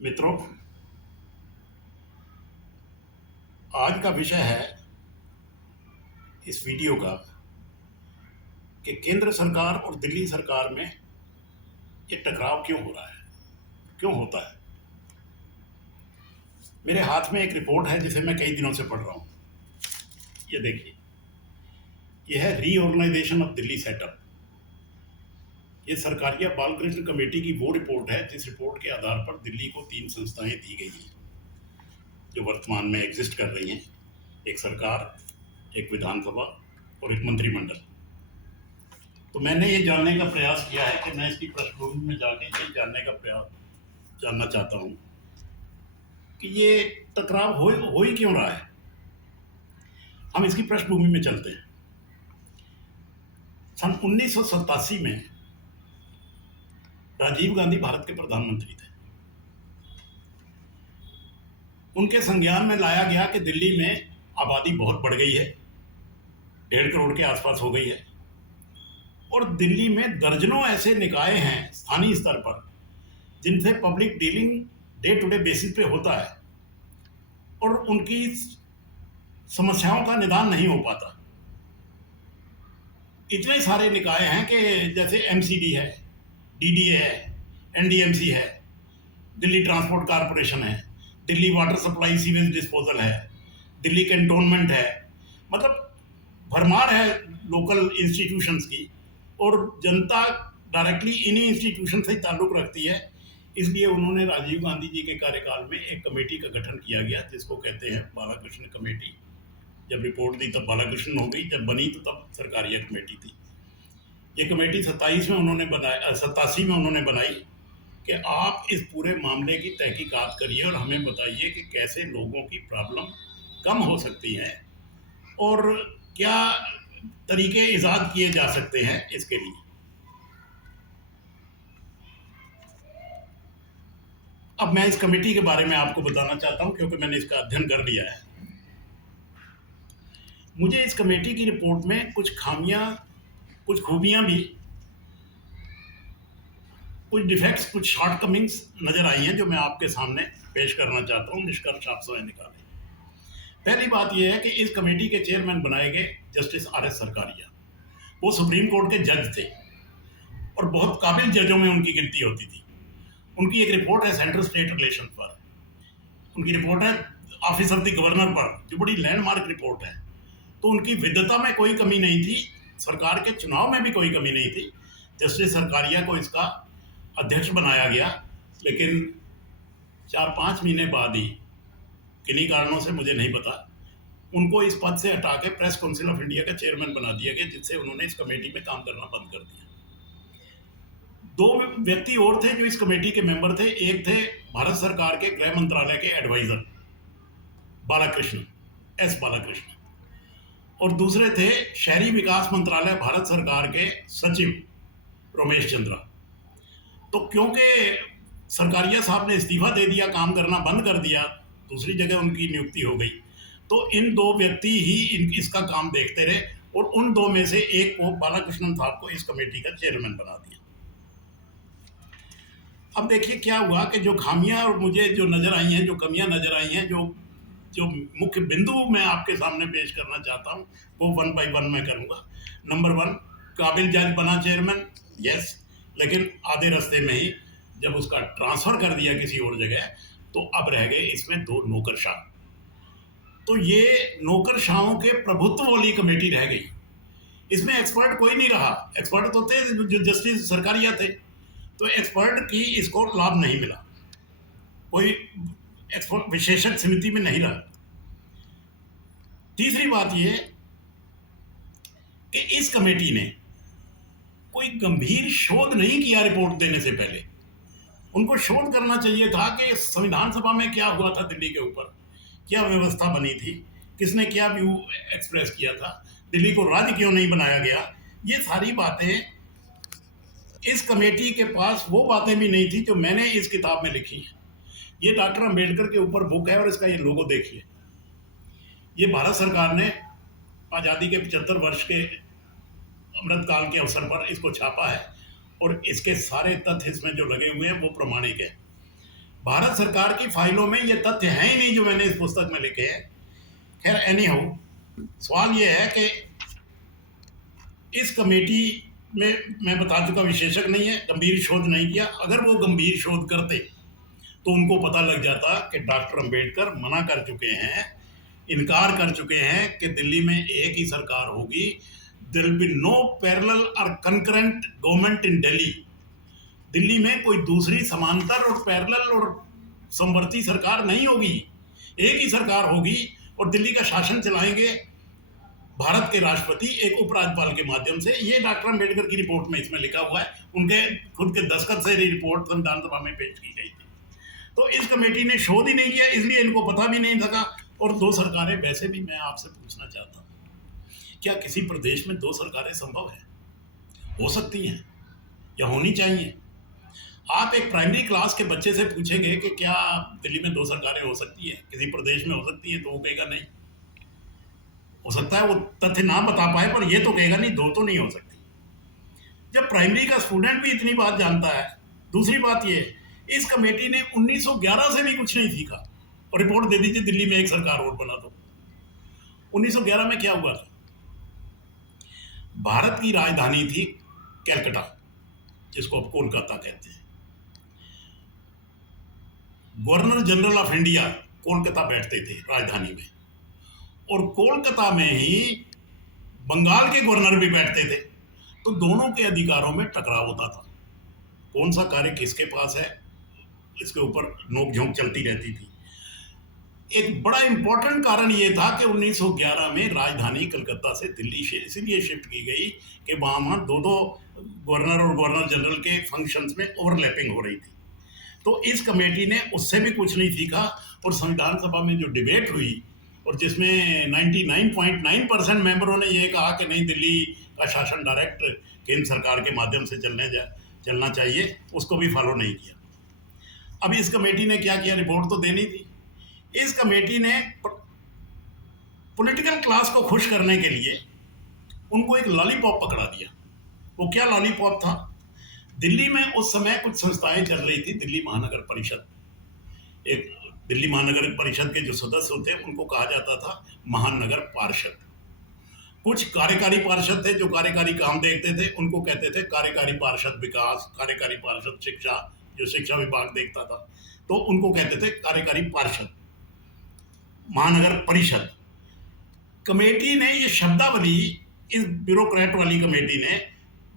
मित्रों, आज का विषय है इस वीडियो का कि केंद्र सरकार और दिल्ली सरकार में ये टकराव क्यों हो रहा है, क्यों होता है। मेरे हाथ में एक रिपोर्ट है जिसे मैं कई दिनों से पढ़ रहा हूँ। ये देखिए, ये है रीऑर्गेनाइजेशन ऑफ दिल्ली सेटअप। ये सरकारिया बालकृष्ण कमेटी की वो रिपोर्ट है जिस रिपोर्ट के आधार पर दिल्ली को 3 संस्थाएं दी गई हैं जो वर्तमान में एग्जिस्ट कर रही हैं। एक सरकार, एक विधानसभा और एक मंत्रिमंडल। तो मैंने ये जानने का प्रयास किया है कि मैं इसकी पृष्ठभूमि में जाके ये जानना चाहता हूँ कि ये टकराव हो ही क्यों रहा है। हम इसकी पृष्ठभूमि में चलते हैं। सन 1987 में राजीव गांधी भारत के प्रधानमंत्री थे। उनके संज्ञान में लाया गया कि दिल्ली में आबादी बहुत बढ़ गई है, 1.5 करोड़ के आसपास हो गई है, और दिल्ली में दर्जनों ऐसे निकाय हैं स्थानीय स्तर पर जिनसे public dealing day to day basis पे होता है और उनकी समस्याओं का निदान नहीं हो पाता। इतने सारे निकाय हैं कि जैसे एमसीडी है, डीडीए है, एनडीएमसी है, दिल्ली ट्रांसपोर्ट कॉरपोरेशन है, Delhi water supply sewage disposal है, दिल्ली कैंटोनमेंट है। मतलब भरमार है लोकल इंस्टीट्यूशंस की, और जनता डायरेक्टली इन्हीं इंस्टीट्यूशन से ताल्लुक़ रखती है। इसलिए उन्होंने राजीव गांधी जी के कार्यकाल में एक कमेटी का गठन किया गया जिसको कहते हैं बालाकृष्ण कमेटी। जब रिपोर्ट दी तब बालाकृष्ण हो गई, जब बनी तो तब सरकारिया कमेटी थी। ये कमेटी 87 में उन्होंने बनाई कि आप इस पूरे मामले की तहकीकात करिए और हमें बताइए कि कैसे लोगों की प्रॉब्लम कम हो सकती है और क्या तरीके ईजाद किए जा सकते हैं इसके लिए। अब मैं इस कमेटी के बारे में आपको बताना चाहता हूं क्योंकि मैंने इसका अध्ययन कर लिया है। मुझे इस कमेटी की रिपोर्ट में कुछ खामियां, कुछ खूबियां भी, कुछ डिफेक्ट्स, कुछ शॉर्टकमिंग्स नज़र आई हैं जो मैं आपके सामने पेश करना चाहता हूं, निष्कर्ष आप समझ निकालें। पहली बात यह है कि इस कमेटी के चेयरमैन बनाए गए जस्टिस आर.एस. सरकारिया। वो सुप्रीम कोर्ट के जज थे और बहुत काबिल जजों में उनकी गिनती होती थी। उनकी एक रिपोर्ट है सेंट्रल स्टेट रिलेशन पर, उनकी रिपोर्ट है ऑफिस ऑफ द गवर्नर पर, जो बड़ी लैंडमार्क रिपोर्ट है। तो उनकी विद्वता में कोई कमी नहीं थी, सरकार के चुनाव में भी कोई कमी नहीं थी। जस्टिस सरकारिया को इसका अध्यक्ष बनाया गया, लेकिन 4-5 महीने बाद ही, किन्हीं कारणों से मुझे नहीं पता, उनको इस पद से हटा के प्रेस काउंसिल ऑफ इंडिया का चेयरमैन बना दिया गया, जिससे उन्होंने इस कमेटी में काम करना बंद कर दिया। 2 व्यक्ति और थे जो इस कमेटी के मेंबर थे। एक थे भारत सरकार के गृह मंत्रालय के एडवाइजर बालाकृष्ण, एस बालाकृष्ण, और दूसरे थे शहरी विकास मंत्रालय भारत सरकार के सचिव रमेश चंद्रा। तो क्योंकि सरकारिया साहब ने इस्तीफा दे दिया, काम करना बंद कर दिया, दूसरी जगह उनकी नियुक्ति हो गई, तो इन 2 व्यक्ति ही इसका काम देखते रहे और उन 2 में से एक को, बालाकृष्णन साहब को, इस कमेटी का चेयरमैन बना दिया। अब देखिए क्या हुआ कि जो खामियां और मुझे जो नज़र आई हैं, जो कमियां नज़र आई हैं, जो मुख्य बिंदु मैं आपके सामने पेश करना चाहता हूं, वो 1 बाय 1 मैं करूंगा। नंबर 1, काबिल जज बना चेयरमैन, यस, लेकिन आधे रास्ते में ही जब उसका ट्रांसफ़र कर दिया किसी और जगह, तो अब रह गए इसमें 2 नौकरशाह। तो ये नौकरशाहों के प्रभुत्व वाली कमेटी रह गई। इसमें एक्सपर्ट कोई नहीं रहा। एक्सपर्ट तो थे जो जस्टिस सरकारिया थे, तो एक्सपर्ट की इसको लाभ नहीं मिला, कोई एक्सपर्ट विशेषज्ञ समिति में नहीं रहा। तीसरी बात यह कि इस कमेटी ने कोई गंभीर शोध नहीं किया रिपोर्ट देने से पहले। उनको शोध करना चाहिए था कि संविधान सभा में क्या हुआ था, दिल्ली के ऊपर क्या व्यवस्था बनी थी, किसने क्या व्यू एक्सप्रेस किया था, दिल्ली को राज्य क्यों नहीं बनाया गया। ये सारी बातें इस कमेटी के पास वो बातें भी नहीं थी जो मैंने इस किताब में लिखी है। ये डॉक्टर अंबेडकर के ऊपर बुक है और इसका ये लोगो देखिए। ये भारत सरकार ने आज़ादी के 75 वर्ष के अमृतकाल के अवसर पर इसको छापा है और इसके सारे तथ्य इसमें जो लगे हुए हैं वो प्रमाणिक है। भारत सरकार की फाइलों में ये तथ्य हैं ही नहीं जो मैंने इस पुस्तक में लिखे हैं। खैर एनी हाउ, सवाल ये है कि इस कमेटी में, मैं बता चुका, विशेषज्ञ नहीं है, गंभीर शोध नहीं किया। अगर वो गंभीर शोध करते तो उनको पता लग जाता कि डॉक्टर अंबेडकर मना कर चुके हैं, इनकार कर चुके हैं कि दिल्ली में एक ही सरकार होगी। There will be no parallel और concurrent government in Delhi. Delhi में कोई दूसरी समांतर और पैरेलल और समवर्ती सरकार नहीं होगी, एक ही सरकार होगी और दिल्ली का शासन चलाएंगे भारत के राष्ट्रपति एक उपराज्यपाल के माध्यम से। ये डॉक्टर अंबेडकर की रिपोर्ट में इसमें लिखा हुआ है, उनके खुद के दस्तखत से रिपोर्ट संविधान सभा में पेश की गई थी। तो इस कमेटी ने शोध ही नहीं किया, इसलिए इनको पता भी नहीं लगा। और दो सरकारें, वैसे भी मैं आपसे पूछना चाहता हूँ, क्या किसी प्रदेश में दो सरकारें संभव है? हो सकती हैं या होनी चाहिए? आप एक प्राइमरी क्लास के बच्चे से पूछेंगे कि क्या दिल्ली में दो सरकारें हो सकती हैं, किसी प्रदेश में हो सकती हैं, तो वो कहेगा नहीं। हो सकता है वो तथ्य ना बता पाए, पर ये तो कहेगा नहीं, दो तो नहीं हो सकती। जब प्राइमरी का स्टूडेंट भी इतनी बात जानता है। दूसरी बात ये, इस कमेटी ने 1911 से भी कुछ नहीं सीखा और रिपोर्ट दे दीजिए दिल्ली में एक सरकार और बना दो। 1911 में क्या हुआ था? भारत की राजधानी थी कैलकाटा, जिसको अब कोलकाता कहते हैं। Governor general of India Kolkata बैठते थे राजधानी में, और कोलकाता में ही बंगाल के गवर्नर भी बैठते थे। तो दोनों के अधिकारों में टकराव होता था, कौन सा कार्य किसके पास है, इसके ऊपर नोक-झोंक चलती रहती थी। एक बड़ा इंपॉर्टेंट कारण ये था कि 1911 में राजधानी कलकत्ता से दिल्ली से इसलिए शिफ्ट की गई कि वहाँ दो दो गवर्नर और गवर्नर जनरल के फंक्शंस में ओवरलैपिंग हो रही थी। तो इस कमेटी ने उससे भी कुछ नहीं सीखा, और संविधान सभा में जो डिबेट हुई और जिसमें 99.9% मेंबरों ने ये कहा कि नहीं, दिल्ली का शासन डायरेक्ट केंद्र सरकार के माध्यम से चलना चाहिए, उसको भी फॉलो नहीं किया। अब इस कमेटी ने क्या किया? रिपोर्ट तो देनी थी। इस कमेटी ने पॉलिटिकल क्लास को खुश करने के लिए उनको एक लॉलीपॉप पकड़ा दिया। वो क्या लॉलीपॉप था? दिल्ली में उस समय कुछ संस्थाएं चल रही थी, दिल्ली महानगर परिषद। एक दिल्ली महानगर परिषद के जो सदस्य होते हैं उनको कहा जाता था महानगर पार्षद। कुछ कार्यकारी पार्षद थे जो कार्यकारी काम देखते थे, उनको कहते थे कार्यकारी पार्षद विकास, कार्यकारी पार्षद शिक्षा, जो शिक्षा विभाग देखता था, तो उनको कहते थे कार्यकारी पार्षद। महानगर परिषद कमेटी ने ये शब्दावली, इस ब्यूरोक्रेट वाली कमेटी ने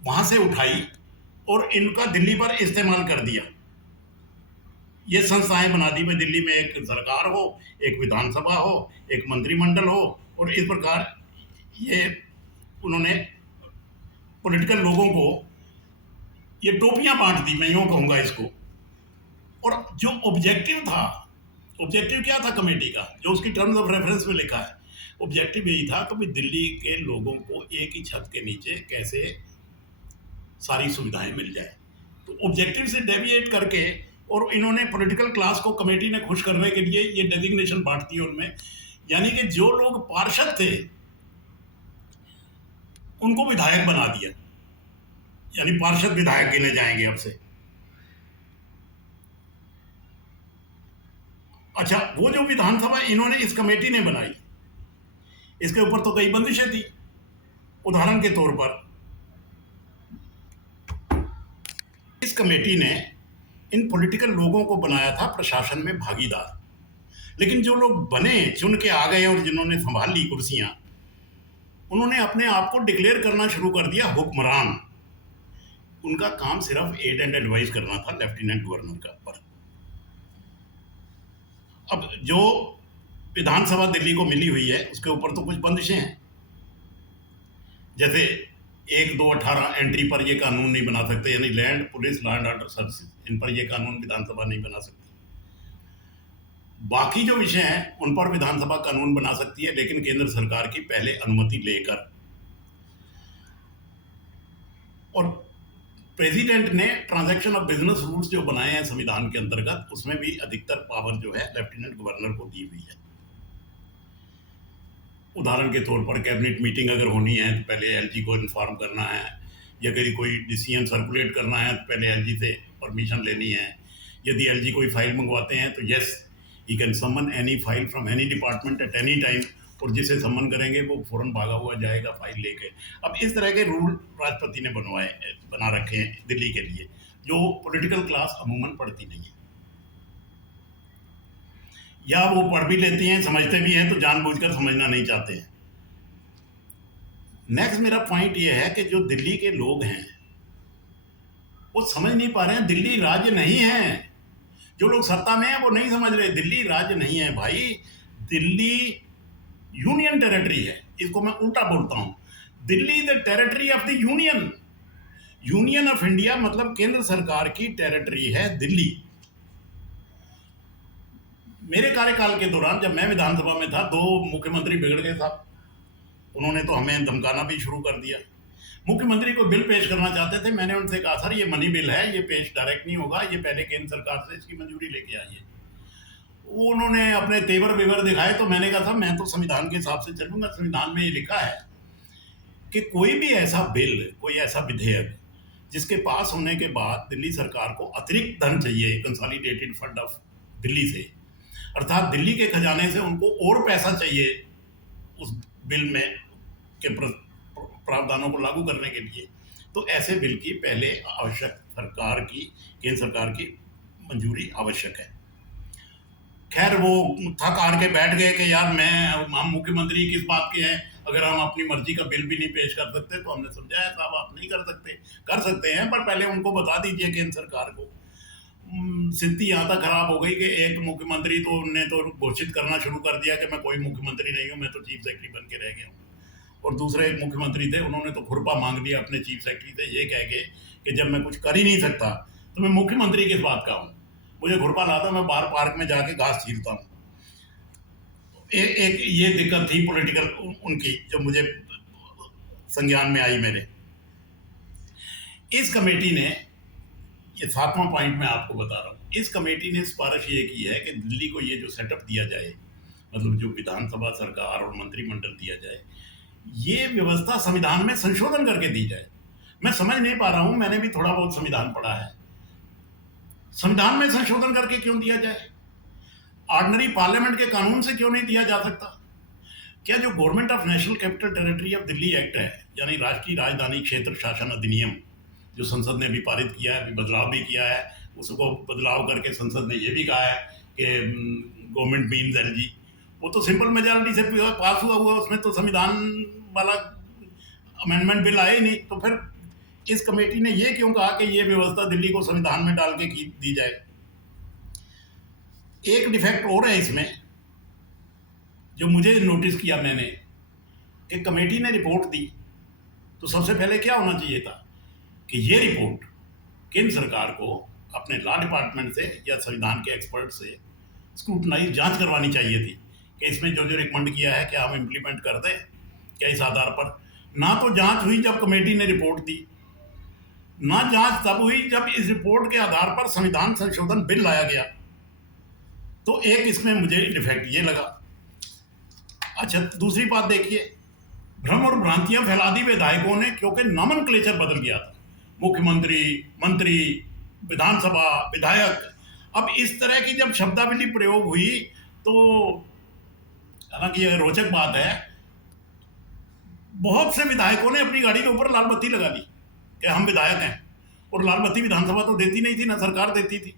वहां से उठाई और इनका दिल्ली पर इस्तेमाल कर दिया। ये संस्थाएं बना दी, में दिल्ली में एक सरकार हो, एक विधानसभा हो, एक मंत्रिमंडल हो, और इस प्रकार ये उन्होंने पॉलिटिकल लोगों को ये टोपियां बांट दी, मैं यूँ कहूँगा इसको। और जो ऑब्जेक्टिव था, ऑब्जेक्टिव क्या था कमेटी का, जो उसकी टर्म्स ऑफ रेफरेंस में लिखा है, ऑब्जेक्टिव यही था कि दिल्ली के लोगों को एक ही छत के नीचे कैसे सारी सुविधाएं मिल जाए। तो ऑब्जेक्टिव से डेविएट करके, और इन्होंने पॉलिटिकल क्लास को कमेटी ने खुश करने के लिए ये डेजिग्नेशन बांट दी उनमें, यानी कि जो लोग पार्षद थे उनको विधायक बना दिया, यानी पार्षद विधायक गिने जाएंगे अब से। अच्छा, वो जो विधानसभा इन्होंने इस कमेटी ने बनाई, इसके ऊपर तो कई बंदिशें थी। उदाहरण के तौर पर इस कमेटी ने इन पॉलिटिकल लोगों को बनाया था प्रशासन में भागीदार, लेकिन जो लोग बने, चुन के आ गए और जिन्होंने संभाल ली कुर्सियां, उन्होंने अपने आप को डिक्लेयर करना शुरू कर दिया हुक्मरान। उनका काम सिर्फ एड एंड एडवाइस करना था लेफ्टिनेंट गवर्नर का पर। अब जो विधानसभा दिल्ली को मिली हुई है उसके ऊपर तो कुछ बंदिशें हैं, जैसे 1, 2, 18 एंट्री पर ये कानून नहीं बना सकते, यानी land, police, law and order services, इन पर ये कानून विधानसभा नहीं बना सकती। बाकी जो विषय हैं उन पर विधानसभा कानून बना सकती है, लेकिन केंद्र सरकार की पहले अनुमति लेकर। और प्रेसिडेंट ने ट्रांजैक्शन ऑफ बिजनेस रूल्स जो बनाए हैं संविधान के अंतर्गत, उसमें भी अधिकतर पावर जो है लेफ्टिनेंट गवर्नर को दी हुई है। उदाहरण के तौर पर कैबिनेट मीटिंग अगर होनी है तो पहले एलजी को इन्फॉर्म करना है, या कहीं कोई डिसीजन सर्कुलेट करना है तो पहले एलजी से परमिशन लेनी है, यदि एलजी कोई फाइल मंगवाते हैं तो yes, he can summon any file from any department at any time, और जिसे समन करेंगे वो फ़ौरन भागा हुआ जाएगा फाइल लेके। अब इस तरह के रूल राष्ट्रपति ने बना रखे हैं दिल्ली के लिए, जो पॉलिटिकल क्लास अमूमन पढ़ती नहीं है, या वो पढ़ भी लेती हैं, समझते भी हैं तो जानबूझकर समझना नहीं चाहते हैं। नेक्स्ट मेरा पॉइंट ये है कि जो दिल्ली के लोग हैं वो समझ नहीं पा रहे हैं दिल्ली राज्य नहीं है। जो लोग सत्ता में हैं वो नहीं समझ रहे दिल्ली राज्य नहीं है भाई, दिल्ली यूनियन टेरिटरी है। इसको मैं उल्टा बोलता हूं, Delhi the territory of the union. Union of India मतलब केंद्र सरकार की टेरिटरी है दिल्ली। मेरे कार्यकाल के दौरान जब मैं विधानसभा में था, 2 मुख्यमंत्री बिगड़ गए साहब, उन्होंने तो हमें धमकाना भी शुरू कर दिया। मुख्यमंत्री को बिल पेश करना चाहते थे, मैंने उनसे कहा सर ये मनी बिल है, ये पेश डायरेक्ट नहीं होगा, ये पहले केंद्र सरकार से इसकी मंजूरी लेके आइए। वो उन्होंने अपने तेवर बेवर दिखाए, तो मैंने कहा था मैं तो संविधान के हिसाब से चलूंगा, संविधान में ये लिखा है कि कोई भी ऐसा बिल, कोई ऐसा विधेयक जिसके पास होने के बाद दिल्ली सरकार को अतिरिक्त धन चाहिए कंसोलिडेटेड फंड ऑफ दिल्ली से, अर्थात दिल्ली के खजाने से उनको और पैसा चाहिए उस बिल में के प्रावधानों को लागू करने के लिए, तो ऐसे बिल की पहले आवश्यक सरकार की, केंद्र सरकार की मंजूरी आवश्यक है। खैर वो थक हार के बैठ गए कि यार हम मुख्यमंत्री किस बात के हैं, अगर हम अपनी मर्जी का बिल भी नहीं पेश कर सकते। तो हमने समझाया साहब आप नहीं कर सकते हैं, पर पहले उनको बता दीजिए केंद्र सरकार को। स्थिति यहाँ तक खराब हो गई कि एक मुख्यमंत्री ने तो घोषित करना शुरू कर दिया कि मैं कोई मुख्यमंत्री नहीं हूँ, मैं तो चीफ सेक्रेटरी बन के रह गया हूँ। और दूसरे एक मुख्यमंत्री थे, उन्होंने तो खुरपा मांग लिया अपने चीफ सेक्रेटरी से, ये कह के कि जब मैं कुछ कर ही नहीं सकता तो मैं मुख्यमंत्री किस बात का हूँ, मुझे खुरपा लाता मैं बाहर पार्क में जाके घास चीरता हूँ। एक ये दिक्कत थी पॉलिटिकल उनकी, जो मुझे संज्ञान में आई मेरे। इस कमेटी ने, ये 7वां पॉइंट मैं आपको बता रहा हूँ, इस कमेटी ने सिफारिश ये की है कि दिल्ली को ये जो सेटअप दिया जाए, मतलब जो विधानसभा, सरकार और मंत्रिमंडल दिया जाए, ये व्यवस्था संविधान में संशोधन करके दी जाए। मैं समझ नहीं पा रहा हूं, मैंने भी थोड़ा बहुत संविधान पढ़ा है, संविधान में संशोधन करके क्यों दिया जाए? ऑर्डिनरी पार्लियामेंट के कानून से क्यों नहीं दिया जा सकता? क्या जो government of national capital territory of Delhi act है, यानी राष्ट्रीय राजधानी क्षेत्र शासन अधिनियम, जो संसद ने भी पारित किया है, अभी बदलाव भी किया है, उसको बदलाव करके संसद ने ये भी कहा है कि गवर्नमेंट मीन्स एलजी, वो तो सिंपल मेजॉरिटी से पास हुआ, उसमें तो संविधान वाला अमेंडमेंट बिल आए ही नहीं। तो फिर इस कमेटी ने ये क्यों कहा कि ये व्यवस्था दिल्ली को संविधान में डाल के दी जाए? एक डिफेक्ट और है इसमें, जो मुझे नोटिस किया मैंने, कि कमेटी ने रिपोर्ट दी तो सबसे पहले क्या होना चाहिए था कि ये रिपोर्ट केंद्र सरकार को अपने लॉ डिपार्टमेंट से या संविधान के एक्सपर्ट से स्क्रूटनाइज जांच करवानी चाहिए थी कि इसमें जो रिकमेंड किया है क्या हम इम्प्लीमेंट कर दें क्या इस आधार पर। ना तो जांच हुई जब कमेटी ने रिपोर्ट दी, ना जांच तब हुई जब इस रिपोर्ट के आधार पर संविधान संशोधन बिल लाया गया। तो एक इसमें मुझे डिफेक्ट ये लगा। अच्छा, दूसरी बात देखिए, भ्रम और भ्रांतियां फैला दी विधायकों ने, क्योंकि नॉमेनक्लेचर बदल गया था, मुख्यमंत्री, मंत्री, विधानसभा, विधायक। अब इस तरह की जब शब्दावली प्रयोग हुई तो, हालांकि यह रोचक बात है, बहुत से विधायकों ने अपनी गाड़ी के ऊपर लाल बत्ती लगा दी कि हम विधायक हैं, और लाल बत्ती विधानसभा तो देती नहीं थी, ना सरकार देती थी,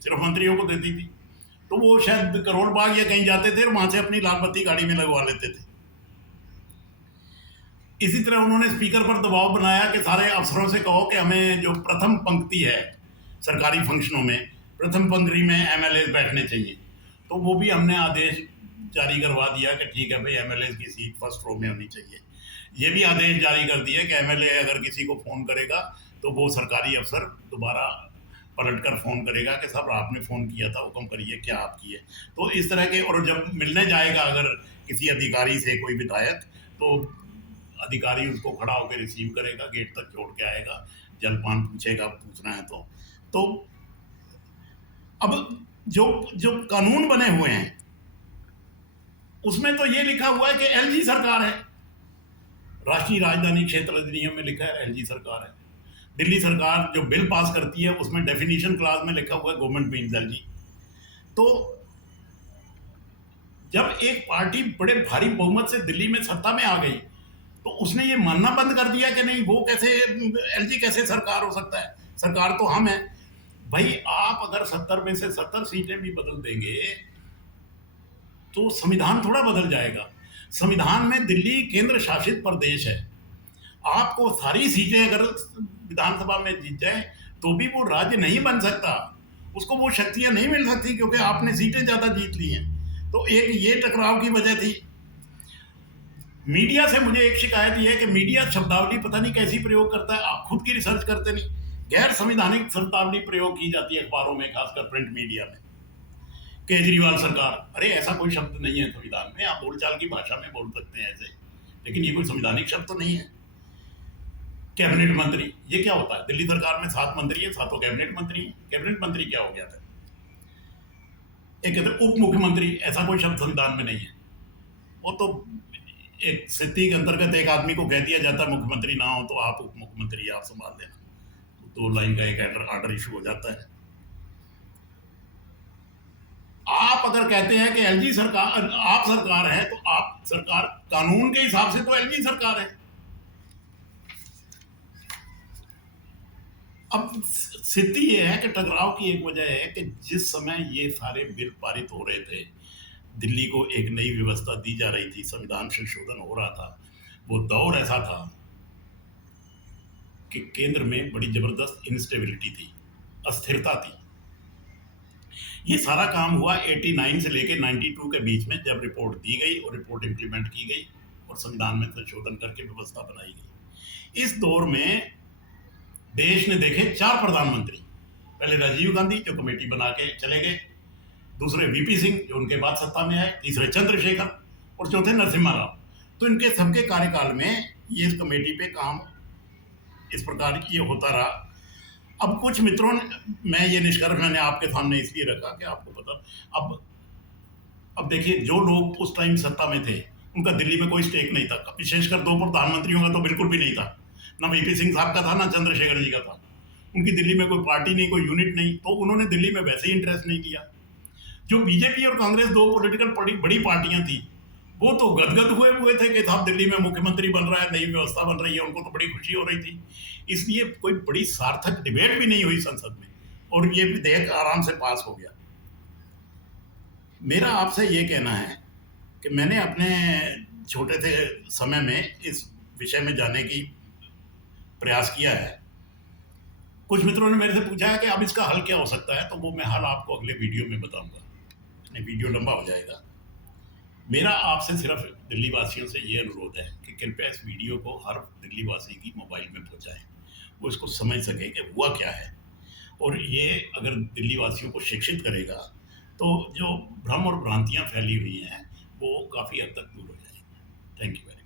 सिर्फ मंत्रियों को देती थी। तो वो शायद करोल बाग या कहीं जाते थे और वहां से अपनी लाल बत्ती गाड़ी में लगवा लेते थे। इसी तरह उन्होंने स्पीकर पर दबाव बनाया कि सारे अफसरों से कहो कि हमें जो प्रथम पंक्ति है सरकारी फंक्शनों में, प्रथम पंक्ति में एमएलए बैठने चाहिए। तो वो भी हमने आदेश जारी करवा दिया कि ठीक है भाई, एमएलए की सीट फर्स्ट रो में होनी चाहिए। ये भी आदेश जारी कर दिया कि एमएलए अगर किसी को फ़ोन करेगा तो वो सरकारी अफसर दोबारा पलट कर फ़ोन करेगा कि साहब आपने फ़ोन किया था, हुक्म करिए क्या आपकी है। तो इस तरह के, और जब मिलने जाएगा अगर किसी अधिकारी से कोई विधायक, तो अधिकारी उसको खड़ा होकर रिसीव करेगा, गेट तक छोड़ के आएगा, जलपान पूछेगा, पूछना है तो अब जो कानून बने हुए हैं उसमें तो ये लिखा हुआ है कि एलजी सरकार है, राष्ट्रीय राजधानी क्षेत्र अधिनियम में लिखा है एलजी सरकार है। दिल्ली सरकार जो बिल पास करती है उसमें डेफिनेशन क्लास में लिखा हुआ है गवर्नमेंट मीन्स एलजी। तो जब एक पार्टी बड़े भारी बहुमत से दिल्ली में सत्ता में आ गई तो उसने ये मानना बंद कर दिया कि नहीं वो कैसे, एलजी कैसे सरकार हो सकता है, सरकार तो हम हैं। भाई आप अगर 70 में से 70 सीटें भी बदल देंगे तो संविधान थोड़ा बदल जाएगा। संविधान में दिल्ली केंद्र शासित प्रदेश है, आपको सारी सीटें अगर विधानसभा में जीत जाए तो भी वो राज्य नहीं बन सकता, उसको वो शक्तियां नहीं मिल सकती क्योंकि आपने सीटें ज्यादा जीत ली हैं। तो एक ये टकराव की वजह थी। मीडिया से मुझे एक शिकायत ये है कि मीडिया शब्दावली पता नहीं कैसी प्रयोग करता है, आप खुद की रिसर्च करते नहीं, गैर संवैधानिक शब्दावली प्रयोग की जाती है अखबारों में, खासकर प्रिंट मीडिया में। केजरीवाल सरकार, अरे ऐसा कोई शब्द नहीं है संविधान में, आप बोलचाल की भाषा में बोल सकते हैं ऐसे, लेकिन ये कोई संवैधानिक शब्द तो नहीं है। कैबिनेट मंत्री, ये क्या होता है? दिल्ली सरकार में 7 मंत्री है, 7 कैबिनेट मंत्री हैं। कैबिनेट मंत्री क्या हो गया था? एक कहते हैं उप मुख्यमंत्री, ऐसा कोई शब्द संविधान में नहीं है। वो तो एक स्थिति के अंतर्गत एक आदमी को कह दिया जाता है मुख्यमंत्री ना हो तो आप उप मुख्यमंत्री आप संभाल लेना, तो 2 लाइन का एक ऑर्डर इशू हो जाता है। आप अगर कहते हैं कि एलजी सरकार, आप सरकार है, तो आप सरकार कानून के हिसाब से तो एलजी सरकार है। अब स्थिति ये है कि टकराव की एक वजह है कि जिस समय ये सारे बिल पारित हो रहे थे, दिल्ली को एक नई व्यवस्था दी जा रही थी, संविधान संशोधन हो रहा था, वो दौर ऐसा था कि केंद्र में बड़ी जबरदस्त इंस्टेबिलिटी थी, अस्थिरता थी। ये सारा काम हुआ 89 से लेकर 92 के बीच में, जब रिपोर्ट दी गई और रिपोर्ट इंप्लीमेंट की गई और संविधान में संशोधन करके व्यवस्था बनाई गई। इस दौर में देश ने देखे 4 प्रधानमंत्री, पहले राजीव गांधी जो कमेटी बना के चले गए, दूसरे वीपी सिंह जो उनके बाद सत्ता में आए, तीसरे चंद्रशेखर और चौथे नरसिम्हा राव। तो इनके सबके कार्यकाल में ये इस कमेटी पे काम इस प्रकार ये होता रहा। अब कुछ मित्रों ने, मैं ये निष्कर्ष मैंने आपके सामने इसलिए रखा कि आपको पता, अब देखिए जो लोग उस टाइम सत्ता में थे उनका दिल्ली में कोई स्टेक नहीं था, विशेषकर 2 प्रधानमंत्रियों का तो बिल्कुल भी नहीं था, ना वीपी सिंह साहब का था ना चंद्रशेखर जी का था। उनकी दिल्ली में कोई पार्टी नहीं, कोई यूनिट नहीं, तो उन्होंने दिल्ली में वैसे ही इंटरेस्ट नहीं लिया। जो बीजेपी और कांग्रेस 2 पॉलिटिकल बड़ी पार्टियां थी, वो तो गदगद हुए थे कि साहब दिल्ली में मुख्यमंत्री बन रहा है, नई व्यवस्था बन रही है, उनको तो बड़ी खुशी हो रही थी। इसलिए कोई बड़ी सार्थक डिबेट भी नहीं हुई संसद में और ये विधेयक आराम से पास हो गया। मेरा आपसे ये कहना है कि मैंने अपने छोटे से समय में इस विषय में जाने की प्रयास किया है। कुछ मित्रों ने मेरे से पूछा है कि अब इसका हल क्या हो सकता है, तो वो मैं हल आपको अगले वीडियो में बताऊंगा, वीडियो लंबा हो जाएगा। मेरा आपसे सिर्फ दिल्ली वासियों से ये अनुरोध है कि कृपया इस वीडियो को हर दिल्ली वासी की मोबाइल में पहुंचाएं, वो इसको समझ सके कि हुआ क्या है, और ये अगर दिल्ली वासियों को शिक्षित करेगा तो जो भ्रम और भ्रांतियां फैली हुई हैं वो काफ़ी हद तक दूर हो जाएंगी। Thank you.